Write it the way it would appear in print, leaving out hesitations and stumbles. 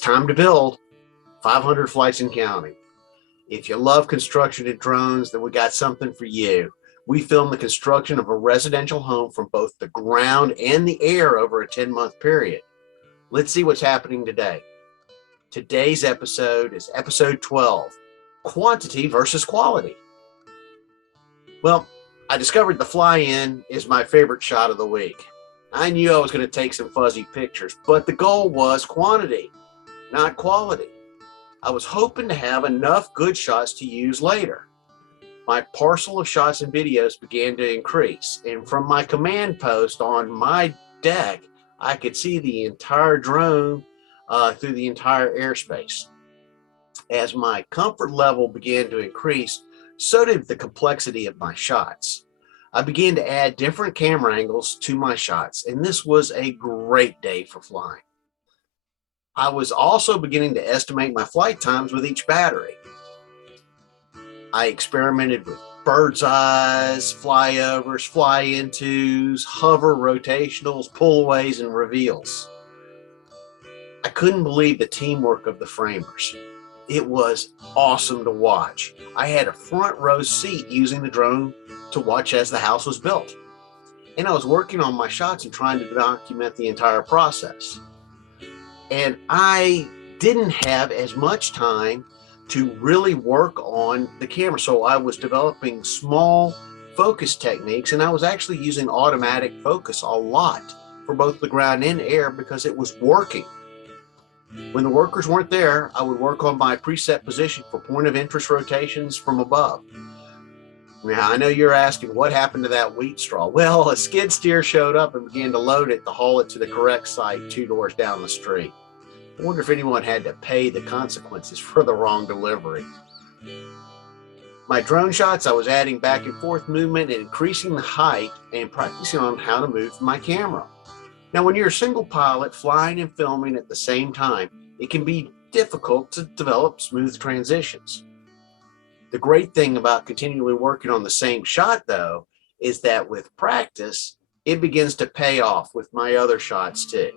It's time to build 500 flights and counting. If you love construction and drones, then we got something for you. We filmed the construction of a residential home from both the ground and the air over a 10-month period. Let's see what's happening today. Today's episode is episode 12, Quantity versus Quality. Well, I discovered the fly-in is my favorite shot of the week. I knew I was going to take some fuzzy pictures, but the goal was quantity, not quality. I was hoping to have enough good shots to use later. My parcel of shots and videos began to increase, and from my command post on my deck, I could see the entire drone through the entire airspace. As my comfort level began to increase, so did the complexity of my shots. I began to add different camera angles to my shots, and this was a great day for flying. I was also beginning to estimate my flight times with each battery. I experimented with bird's eyes, flyovers, fly-intos, hover rotationals, pullaways, and reveals. I couldn't believe the teamwork of the framers. It was awesome to watch. I had a front row seat using the drone to watch as the house was built. And I was working on my shots and trying to document the entire process. And I didn't have as much time to really work on the camera. So I was developing small focus techniques, and I was actually using automatic focus a lot for both the ground and air because it was working. When the workers weren't there, I would work on my preset position for point of interest rotations from above. Now, I know you're asking what happened to that wheat straw. Well, a skid steer showed up and began to load it to haul it to the correct site 2 doors down the street. I wonder if anyone had to pay the consequences for the wrong delivery. My drone shots, I was adding back and forth movement and increasing the height and practicing on how to move my camera. Now, when you're a single pilot flying and filming at the same time, it can be difficult to develop smooth transitions. The great thing about continually working on the same shot, though, is that with practice, it begins to pay off with my other shots too.